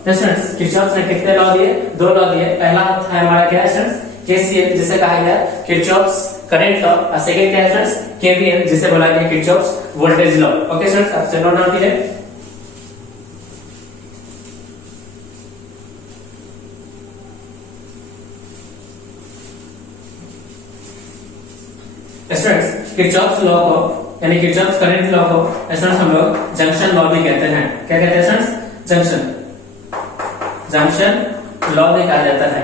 Students Kirchhoff's ने कितने लॉ दिए, दो लॉ दिए। पहला है हमारा क्या है स्टूडेंट्स, KCL, जिसे कहा गया किरचॉफ्स करंट लॉ। और सेकेंड क्या है स्टूडेंट्स, KVL, जिसे बोला गया Kirchhoff's voltage law. Okay students, अब से नोट डाउन कीजिए। स्टूडेंट्स किरचॉफ्स लॉ को यानी किरचॉफ्स करंट लॉ को स्टूडेंट्स हम लोग जंक्शन लॉ भी कहते हैं। क्या कहते हैं स्टूडेंट्स, जंक्शन लॉ भी कहा जाता है।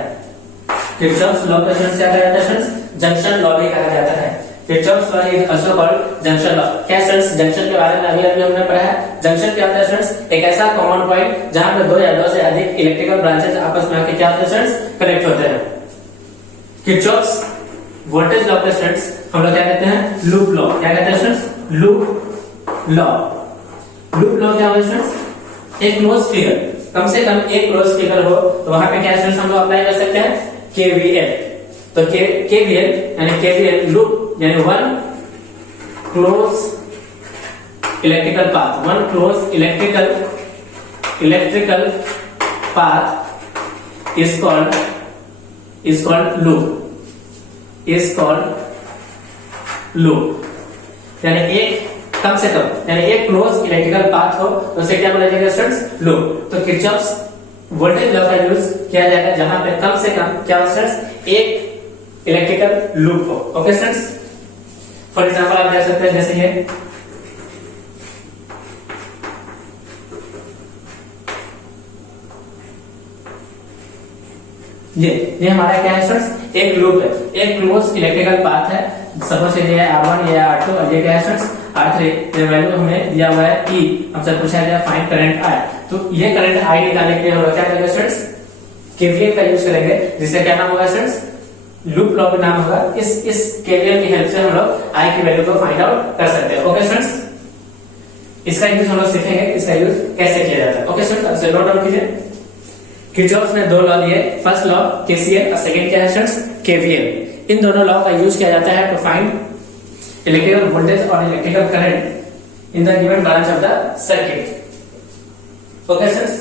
किरचॉफ्स लॉ को स्टूडेंट्स क्या कहा जाता है स्टूडेंट्स, जंक्शन लॉ भी कहा जाता है। Kirchhoff's law is also called junction law. क्या स्टूडेंट्स जंक्शन के बारे में अभी हमने पढ़ा है। जंक्शन क्या होता है स्टूडेंट्स, एक ऐसा कॉमन पॉइंट जहां पे दो या दो से अधिक इलेक्ट्रिकल ब्रांचेस आपस में आके क्या होते हैं स्टूडेंट्स, कनेक्ट होते हैं। किरचॉफ्स वोल्टेज लॉ के स्टूडेंट्स हम लोग क्या कहते हैं, लूप लॉ। क्या कहते हैं students, loop law. Loop law क्या होता है स्टूडेंट्स, एक क्लोज फिगर, कम से कम एक क्लोज फिगर हो तो वहां पे क्या स्टूडेंट्स हम लोग अप्लाई कर सकते हैं, KVL। तो KVL यानी KVL लूप यानी one clause electrical path, one clause electrical path is called loop. यानी एक कम से कम यानी एक क्लोज इलेक्ट्रिकल पाथ हो तो उसे क्या बोला जाएगा स्टूडेंट्स, लूप। तो किरचॉफ्स वोल्टेज लॉ का यूज किया जाएगा जहां पे कम से कम क्या हो स्टूडेंट्स, एक इलेक्ट्रिकल लूप हो। ओके स्टूडेंट्स, फॉर एग्जांपल आप देख सकते हैं जैसे ये हमारा क्या है स्टूडेंट्स, एक लूप है, एक क्लोज इलेक्ट्रिकल पाथ है। सपोज ये R1 या R2 और ये क्या है स्टूडेंट्स, R3। ये वैल्यू हमें दिया हुआ है E, हमसे पूछा गया फाइंड करंट I। तो ये करंट I निकालने के लिए हम लोग क्या करेंगे स्टूडेंट्स, KVL का यूज करेंगे, जिससे क्या नाम होगा स्टूडेंट्स, लूप लॉ का नाम होगा। इस KVL की हेल्प से हम लोग I की वैल्यू को फाइंड आउट कर सकते हैं। ओके स्टूडेंट्स, इसका यूज हम लोग सीखेंगे, इसका यूज कैसे किया जाता है। ओके स्टूडेंट्स, अब से नोट डाउन कीजिए। किरचॉफ्स ने दो लॉ दिए, फर्स्ट लॉ KCL और सेकंड क्या है स्टूडेंट्स, KVL। इन दोनों लॉ का यूज किया जाता है टू फाइंड इलेक्ट्रिकल वोल्टेज और electrical current in the given branch of the circuit. Okay students,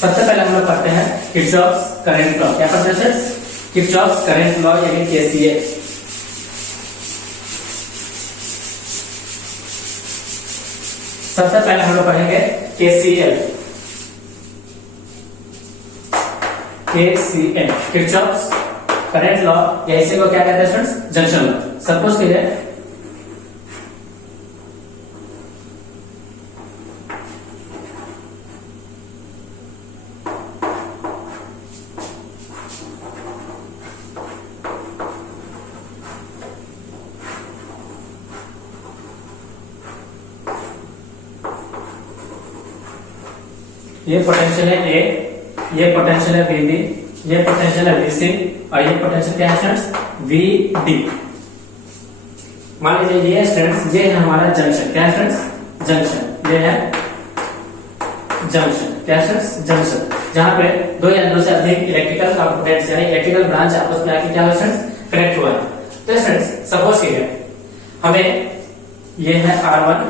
सबसे पहले हम लोग पढ़ते हैं किरचॉफ्स करंट लॉ। क्या पढ़ते हैं स्टूडेंट्स, किरचॉफ्स करंट लॉ यानी KCL। सबसे पहले हम लोग पढ़ेंगे KCL, किरचॉफ्स करंट लॉ, या इसी को क्या कहते हैं स्टूडेंट्स, जंक्शन लॉ। सपोज कीजिए ये पोटेंशियल है A, ये पोटेंशियल है VB, ये पोटेंशियल है VC और ये पोटेंशियल क्या है स्टूडेंट्स, VD। मान लीजिए ये स्टूडेंट्स, ये है हमारा जंक्शन। क्या है स्टूडेंट्स, जंक्शन। ये है जंक्शन। क्या है स्टूडेंट्स, जंक्शन, जहां पे दो या दो से अधिक इलेक्ट्रिकल कंपोनेंट्स यानी इलेक्ट्रिकल ब्रांच आपस में आके क्या है स्टूडेंट्स, कनेक्ट हुआ है। तो स्टूडेंट्स सपोज कीजिए हमें ये है R1,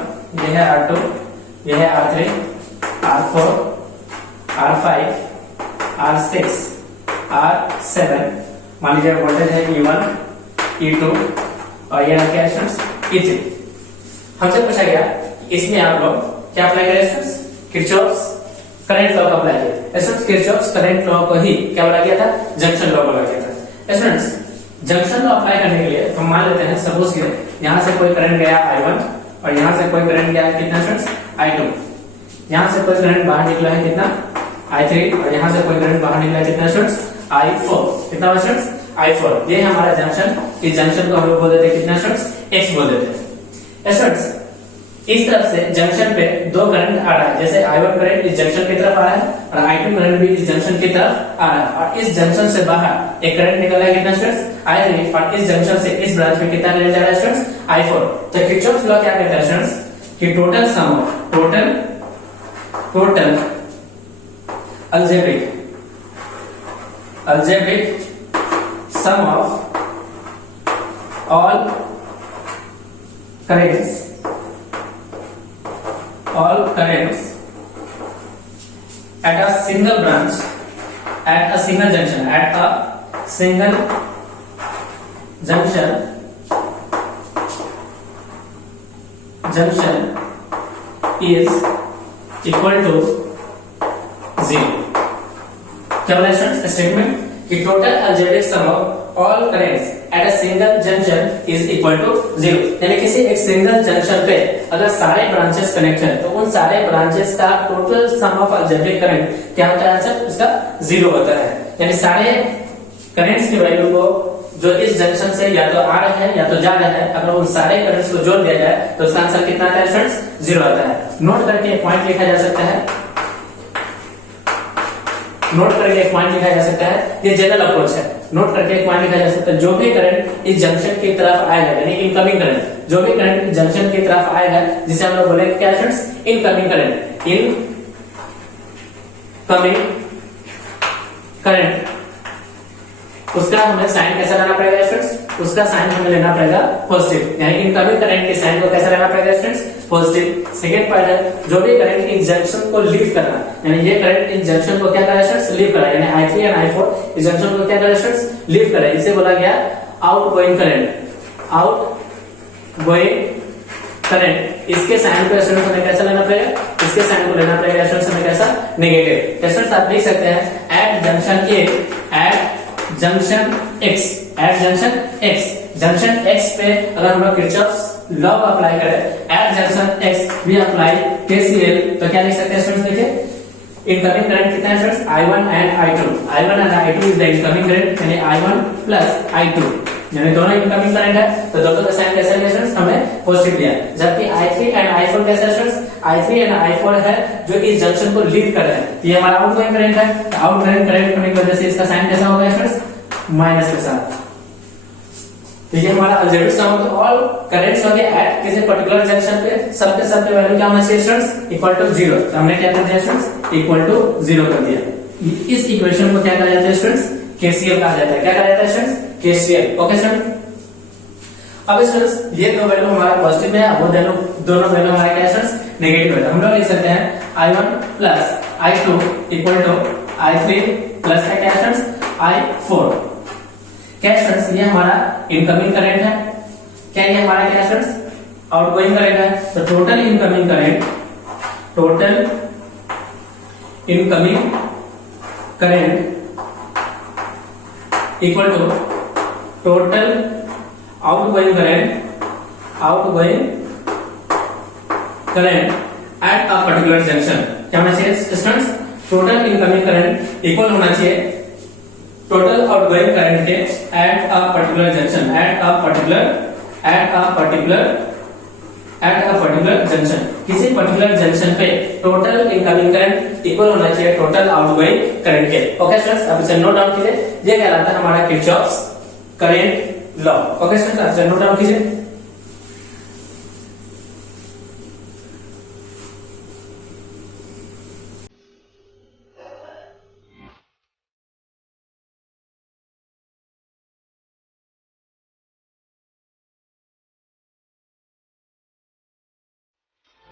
ये है R2, ये है R3, R4, R5, R6, R7, मान लीजिए वोल्टेज है E1, E2 और ये क्या है स्टूडेंट्स E3। हमसे पूछा गया इसमें आप लोग क्या अप्लाई करें स्टूडेंट्स, किरचॉफ्स करंट लॉ का अप्लाई किया। स्टूडेंट्स किरचॉफ्स करंट लॉ को ही क्या बोला गया था, जंक्शन लॉ बोला गया था। स्टूडेंट्स जंक्शन लॉ अप्लाई करने के लिए हम मान लेते हैं सपोज कि यहां से कोई करंट गया I1 और यहां से कोई करंट गया कितना स्टूडेंट्स I2, यहां से कोई करंट बाहर निकला है कितना I3 और यहां से कोई करंट बाहर निकला है कितना स्टूडेंट्स I4, कितना स्टूडेंट्स I4। ये है हमारा जंक्शन। इस जंक्शन को हम लोग बोल देते हैं कितना स्टूडेंट्स, X बोल देते हैं। स्टूडेंट्स इस तरफ से जंक्शन पे दो करंट आ रहा है, जैसे I1 करंट इस जंक्शन की तरफ आ रहा है और I2 करंट भी इस जंक्शन की तरफ आ रहा है और इस जंक्शन से बाहर एक करंट निकल रहा है कितना स्टूडेंट्स I3 और इस जंक्शन से इस ब्रांच में कितना करंट जा रहा है स्टूडेंट्स I4। तो किरचॉफ्स लॉ क्या कहता है स्टूडेंट्स कि total sum of total algebraic sum of all currents at a single branch at a single junction is equal to 0। क्या बोला स्टूडेंट्स स्टेटमेंट कि total algebraic sum of all currents at a single junction is equal to 0। यानी किसी एक सिंगल जंक्शन पे अगर सारे ब्रांचेस कनेक्ट है तो उन सारे ब्रांचेस का total sum of algebraic current क्या होता है सर, उसका 0 होता है। यानी सारे करंट्स की वैल्यू को जो इस जंक्शन से या तो आ रहे हैं या तो जा रहे हैं, अगर उन सारे करंट्स को जोड़ दिया जाए तो उसका आंसर कितना आता है स्टूडेंट्स, 0 आता है। नोट करके एक पॉइंट लिखा जा सकता है, नोट करके एक पॉइंट लिखा जा सकता है, ये जनरल अप्रोच है। नोट करके एक पॉइंट लिखा जा सकता है, जो भी करंट इस जंक्शन की तरफ आएगा यानी इनकमिंग करंट, जो भी करंट इस जंक्शन की तरफ आएगा जिसे हम लोग बोलेंगे क्या students, incoming current. Incoming current उसका हमें साइन कैसा लेना पड़ेगा स्टूडेंट्स, उसका साइन हमें लेना पड़ेगा पॉजिटिव, यानी इनकमिंग करंट के साइन को कैसा लेना पड़ेगा स्टूडेंट्स, पॉजिटिव। सेकंड पॉइंट है जो भी करंट इस जंक्शन को लीव कर रहा है, यानी ये करंट इस जंक्शन को क्या कर रहा है स्टूडेंट्स, लीव कर रहा है, यानी I3 और I4 इस जंक्शन को क्या कर रहा है स्टूडेंट्स, लीव कर रहा है। इसे बोला गया आउटगोइंग करंट, आउटगोइंग करंट। इसके साइन को स्टूडेंट्स हमें कैसा लेना पड़ेगा, इसके साइन को लेना पड़ेगा स्टूडेंट्स हमें कैसा, नेगेटिव। स्टूडेंट्स आप देख सकते हैं at junction A, at junction X, at junction X, junction X पे अगर हम लोग किरचॉफ्स लॉ अप्लाई करें, at junction X we apply KCL, तो क्या लिख सकते हैं स्टूडेंट्स, देखिए इनकमिंग करंट कितना है students, I1 and I2, I1 and I2 is the incoming current, यानी I1 प्लस I2, यानी दोनों इनकमिंग करंट है, तो दोनों का साइन कैसा लिया स्टूडेंट्स, हमने पॉजिटिव लिया। जबकि I3 एंड I4 कैसा है स्टूडेंट्स, I3 एंड I4 है जो इस जंक्शन को लीव कर रहे हैं, ये हमारा आउटगोइंग करंट है, तो आउटगोइंग करंट होने की वजह से इसका साइन कैसा होगा स्टूडेंट्स, माइनस के साथ। तो ये हमारा algebraic sum of all currents हो गया एट किसी पर्टिकुलर जंक्शन पे, सबके सब वैल्यू क्या होना चाहिए स्टूडेंट्स, इक्वल टू 0। तो हमने क्या कर दिया स्टूडेंट्स, इक्वल टू 0 कर दिया। इस इक्वेशन को क्या कहा जाता है स्टूडेंट्स, KCL कहा जाता है। क्या कहा जाता है स्टूडेंट्स, KCL। ओके स्टूडेंट्स, अब स्टूडेंट्स ये दो वैल्यू हमारा पॉजिटिव है, वो दोनों वैल्यू हमारा क्या है स्टूडेंट्स, नेगेटिव है। तो हम लोग लिख सकते हैं I1 plus I2 equal to I3 plus क्या है स्टूडेंट्स, I4। क्या स्टूडेंट्स, ये हमारा इनकमिंग करंट है, क्या ये हमारा क्या स्टूडेंट्स, आउटगोइंग करंट है। तो total incoming current equal to total outgoing current at a particular junction. क्या होना चाहिए students, total incoming current equal होना चाहिए टोटल आउटगोइंग करंट के at a particular junction, at a particular junction. किसी पर्टिकुलर जंक्शन पे टोटल इनकमिंग करंट इक्वल होना चाहिए टोटल आउटगोइंग करंट के। ओके स्टूडेंट्स, अब इसे नोट डाउन कीजिए, ये कहलाता है हमारा Kirchhoff's current law. Okay students, आप इसे नोट डाउन कीजिए।